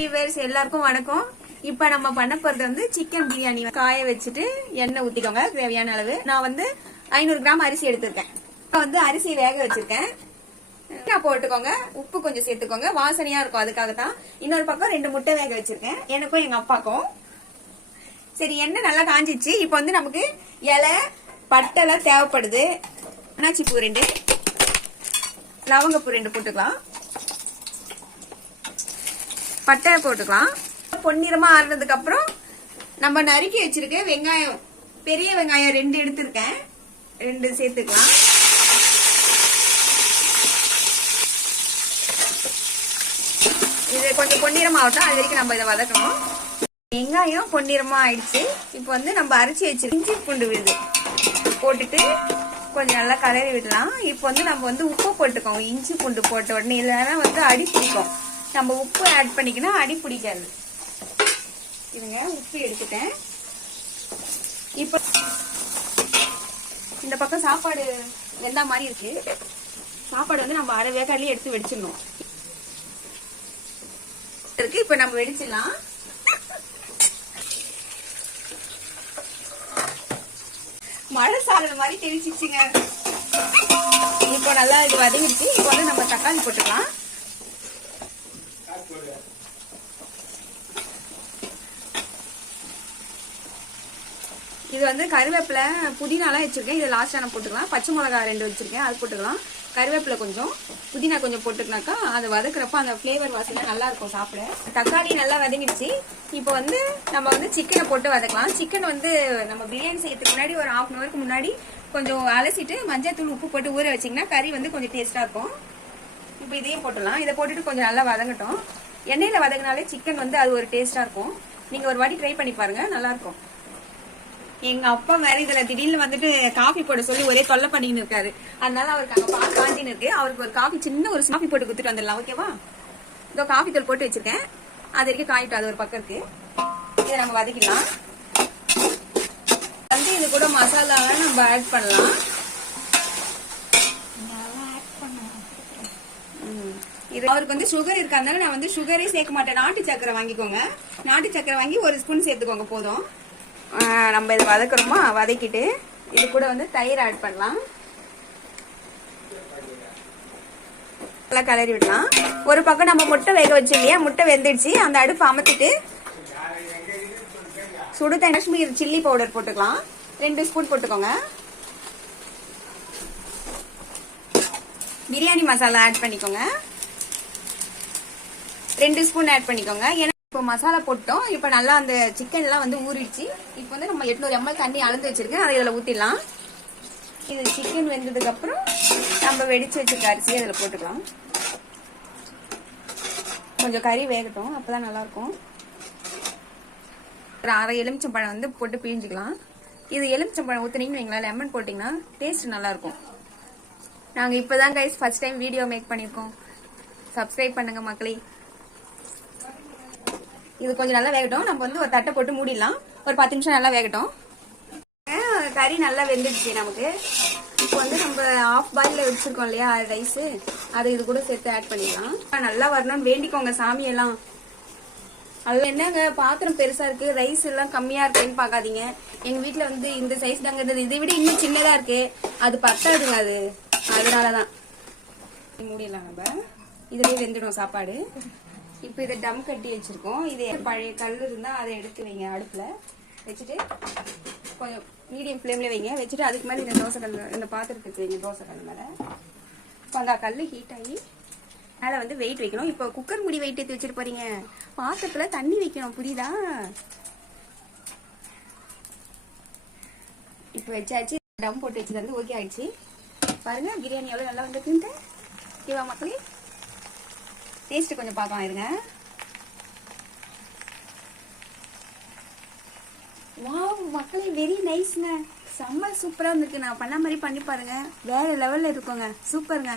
Viewers எல்லாருக்கும் வணக்கம். இப்ப நம்ம பண்ண போறது வந்து சிக்கன் பிரியாணி. காய வச்சுட்டு எண்ணெய் ஊத்திக்கோங்க தேவையான அளவு. நான் வந்து 500 கிராம் அரிசி எடுத்திருக்கேன். வந்து அரிசி வேக வச்சிருக்கேன். போட்டுக்கோங்க, உப்பு கொஞ்சம் சேர்த்துக்கோங்க, வாசனையா இருக்கும், அதுக்காகத்தான். இன்னொரு பக்கம் 2 முட்டை வேக வச்சிருக்கேன், எனக்கும் எங்க அப்பாக்கும். சரி, எண்ணெய் நல்லா காஞ்சிச்சு. இப்ப வந்து நமக்கு இலை பட்டெல்லாம் தேவைப்படுது. அன்னாச்சி பூ 2, லவங்கப்பூ 2 போட்டுக்கலாம், பட்டை போட்டுக்கலாம். பொன்னிறமா ஆறுனதுக்கு அப்புறம் நம்ம நறுக்கி வச்சிருக்க வெங்காயம், பெரிய வெங்காயம் 2 எடுத்திருக்கேன், 2 சேர்த்துக்கலாம். இது கொஞ்சம் பொன்னிறமாகட்டும், அது வரைக்கும் நம்ம இதை வதக்கணும். வெங்காயம் பொன்னிறமா ஆயிடுச்சு. இப்போ வந்து நம்ம அரைச்சி வச்சிருக்க இஞ்சி பூண்டு விழுது போட்டுட்டு கொஞ்சம் நல்லா கலரி விடலாம். இப்போ வந்து நம்ம வந்து உப்பு போட்டுக்கோங்க. இஞ்சி பூண்டு போட்ட உடனே இல்லைன்னா வந்து அடி பிடிக்கும். நம்ம உப்பு ஆட் பண்ணிக்கணும், அடி பிடிக்காது. இதுங்க உப்பு எடுத்துட்டேன். இப்ப இந்த பக்கம் சாப்பாடு வெந்தா மாதிரி இருக்கு. சாப்பாடு வந்து நம்ம அரை வேக்காட்லயே எடுத்து வெடிச்சிடணும் இருக்கு. இப்ப நம்ம வெடிச்சிடலாம். மழை சாரல் மாதிரி தெளிச்சிச்சுங்க. இப்போ நல்லா இது வதங்கிடுச்சு. இப்போ வந்து நம்ம தக்காளி போட்டுக்கலாம். இது வந்து கருவேப்பிலை புதினாலாம் வச்சிருக்கேன், இது லாஸ்டா நான் போட்டுக்கலாம். பச்சை மிளகா 2 வச்சிருக்கேன், அது போட்டுக்கலாம். கருவேப்பிலை கொஞ்சம், புதினா கொஞ்சம் போட்டுக்கினாக்கா அது வதக்குறப்ப அந்த பிளேவர் வாசனை நல்லா இருக்கும் சாப்பிட. தக்காளி நல்லா வதங்கிடுச்சு. இப்போ வந்து நம்ம வந்து சிக்கனை போட்டு வதக்கலாம். சிக்கன் வந்து நம்ம பிரியாணி செய்யறதுக்கு முன்னாடி ஒரு 1/2 hourக்கு முன்னாடி கொஞ்சம் அலசிட்டு மஞ்சள் தூள் உப்பு போட்டு ஊற வச்சிங்கன்னா கறி வந்து கொஞ்சம் டேஸ்டா இருக்கும். இப்போ இதையும் போட்டுடலாம். இதை போட்டுட்டு கொஞ்சம் நல்லா வதங்கட்டும். எண்ணெயில வதங்கினாலே சிக்கன் வந்து அது ஒரு டேஸ்டா இருக்கும். நீங்க ஒரு வாட்டி ட்ரை பண்ணி பாருங்க, நல்லா இருக்கும். எங்க அப்பா வேற இதுல திடீர்னு வந்துட்டு காஃபி போட சொல்லி ஒரே தொல்லை பண்ணின்னு இருக்காரு. அதனால அவருக்கு அங்க பால் காஞ்சின்னு இருக்கு. அவருக்கு ஒரு காஃபி, சின்ன ஒரு காஃபி போட்டு குடுத்துட்டு வந்துடலாம், ஓகேவா? இதோ காஃபி தூள் போட்டு வச்சிருக்கேன், அது வரைக்கும் காயிட்டு அது ஒரு பக்கம் இருக்கு. இதை நம்ம வதக்கிடலாம். வந்து இது கூட மசாலா நம்ம ஆட் பண்ணலாம். இது அவருக்கு வந்து சுகர் இருக்காதனால நான் வந்து சுகரே சேர்க்க மாட்டேன். நாட்டு சக்கரை வாங்கிக்கோங்க. நாட்டு சக்கரை வாங்கி 1 ஸ்பூன் சேர்த்துக்கோங்க, போதும். நம்ம இதை வதக்குறோமா, வதக்கிட்டு இது கூட வந்து தயிர் ஆட் பண்ணலாம். நல்லா கலரி விடலாம். ஒரு பக்கம் நம்ம முட்டை வேக வச்சு இல்லையா, முட்டை வெந்துடுச்சு. அந்த அடுப்பு அமர்த்திட்டு சுடு தண்ணி காஷ்மீர் சில்லி பவுடர் போட்டுக்கலாம். 2 ஸ்பூன் போட்டுக்கோங்க. பிரியாணி மசாலா ஆட் பண்ணிக்கோங்க, 2 ஸ்பூன் ஆட் பண்ணிக்கோங்க. இப்போ மசாலா போட்டோம். இப்போ நல்லா அந்த சிக்கன் எல்லாம் வந்து ஊறிடுச்சு. இப்போ வந்து நம்ம 800 ml தண்ணி அளந்து வச்சிருக்கேன், அதை இதில் ஊற்றிடலாம். இது சிக்கன் வெந்ததுக்கு அப்புறம் நம்ம வெடிச்சு வச்சிருக்க அரிசியை இதில் போட்டுக்கலாம். கொஞ்சம் கறி வேகட்டும், அப்பதான் நல்லா இருக்கும். ஒரு அரை எலுமிச்சம்பழம் வந்து போட்டு பிழிஞ்சுக்கலாம். இது எலுமிச்சம்பழம் ஊத்துனீங்கன்னு வைங்களா, லெமன் போட்டிங்கன்னா டேஸ்ட் நல்லா இருக்கும். நாங்கள் இப்போதான் guys first time video make பண்ணியிருக்கோம். சப்ஸ்கிரைப் பண்ணுங்க மக்களே. இது கொஞ்சம் நல்லா வேகட்டும். நம்ம வந்து ஒரு தட்டை போட்டு மூடிடலாம். ஒரு 10 நிமிஷம் நல்லா வேகட்டும். கறி நல்லா வெந்துடுச்சு நமக்கு. இப்போ வந்து நம்ம ஆஃப் பாயில வச்சிருக்கோம் இல்லையா ரைஸ், அதை இது கூட சேர்த்து ஆட் பண்ணிடலாம். நல்லா வரணும்னு வேண்டிக்கோங்க சாமியெல்லாம். அது என்னங்க பாத்திரம் பெருசா இருக்கு, ரைஸ் எல்லாம் கம்மியா இருக்குன்னு பாக்காதீங்க. எங்க வீட்டுல வந்து இந்த சைஸ் தாங்க இருந்தது, இதை விட இன்னும் சின்னதா இருக்கு. அது பத்தாதுங்க, அதனாலதான் மூடிடலாம். நம்ம இதுலயே வெந்துடும் சாப்பாடு. இப்போ இதை டம் கட்டி வச்சிருக்கோம். இது பழைய கல் இருந்தா அதை எடுத்து வைங்க, அடுப்புல வச்சுட்டு கொஞ்சம் மீடியம் ஃப்ளேம்ல வைங்க. வச்சுட்டு அதுக்கு மேலே இந்த தோசை கல், இந்த பாத்திரத்துக்கு வைங்க, தோசை கல் மேல. இப்போ அந்த கல் ஹீட் ஆகி மேலே வந்து வெயிட் வைக்கணும். இப்போ குக்கர் மூடி வெயிட் ஏற்றி வச்சுட்டு போறீங்க, பாத்திரத்துல தண்ணி வைக்கணும், புரியுதா? இப்போ வச்சாச்சு, டம் போட்டு வச்சது வந்து ஓகே ஆயிடுச்சு. பாருங்க பிரியாணி எவ்வளவு நல்லா வந்துருக்குன்ட்டு. ஓகேவா மக்களே? டேஸ்ட் கொஞ்சம் பார்க்கலாம் இருங்க. வாவ் மக்களே, வெரி நைஸ்ங்க, செம்ம சூப்பரா இருந்திருக்கு. நான் பண்ண மாதிரி பண்ணி பாருங்க, வேற லெவல்ல இருக்குங்க, சூப்பருங்க.